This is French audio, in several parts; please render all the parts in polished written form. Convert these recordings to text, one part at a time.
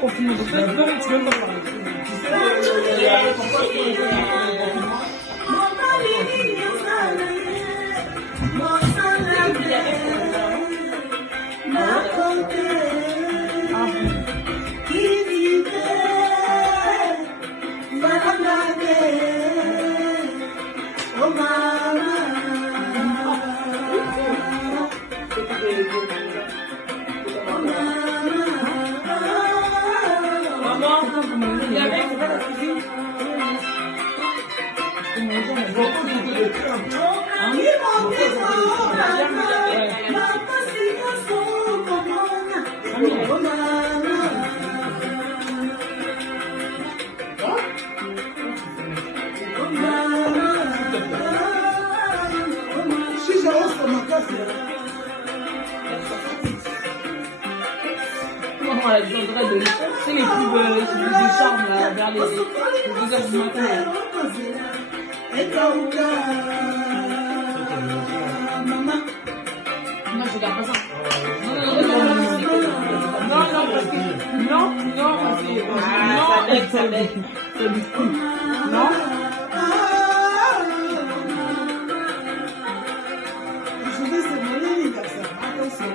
confiné. Donc, tu peux même pas parler. C'est les coups de charme là, vers les 2 heures du matin. Moi je regarde pas ça. Non, parce que. Non, parce que. Ça bête. Non. Je vais se voler les gars, attention.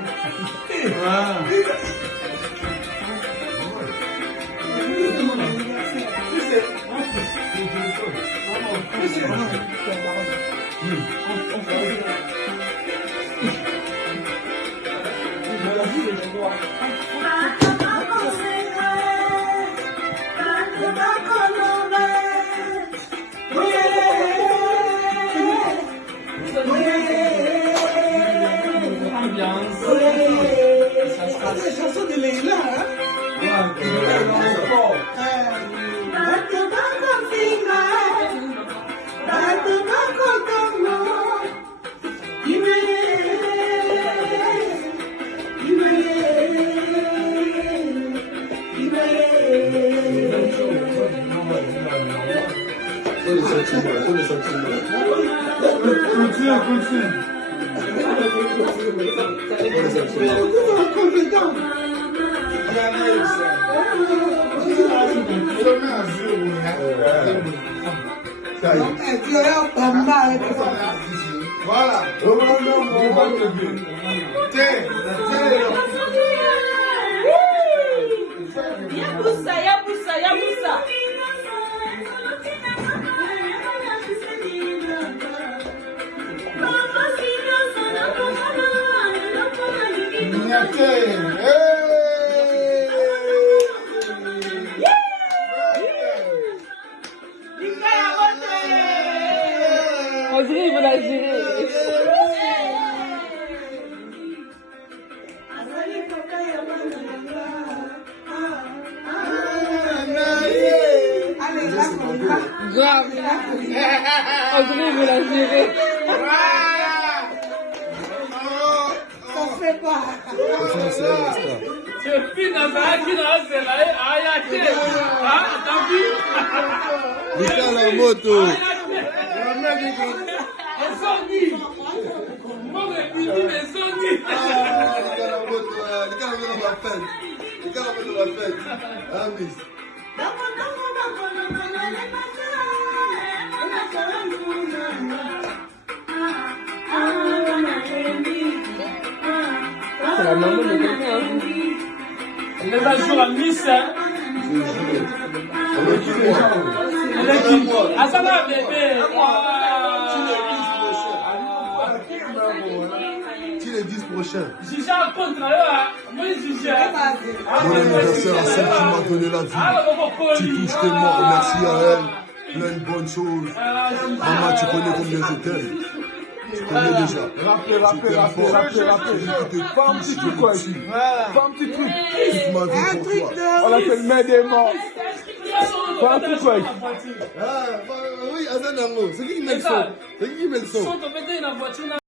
C'est la chanson de Leila, hein? Continue. Voilà. Yaboussa. On dirait il veut la gérer. Grave. On dirait il veut la gérer. Ça fait quoi? C'est fini, ça a qui dans c'est là. T'as vu? Nika la moto. C'est la maman de quelqu'un. Elle est à jour à Nice. Elle est qui? Ah, ça va, bébé. Les 10 prochains. Mon anniversaire à celle qui m'a donné la vie. Tu touches tes morts, merci à elle. Plein de bonnes choses. Maman, tu connais combien je t'aime. Tu connais déjà. Rappelez. Pas un petit truc, quoi. Pas un petit truc. Toute ma vie pour toi. On l'appelle mère des morts. Pas un truc, quoi. Oui, Azan Dango. C'est qui qui met le son?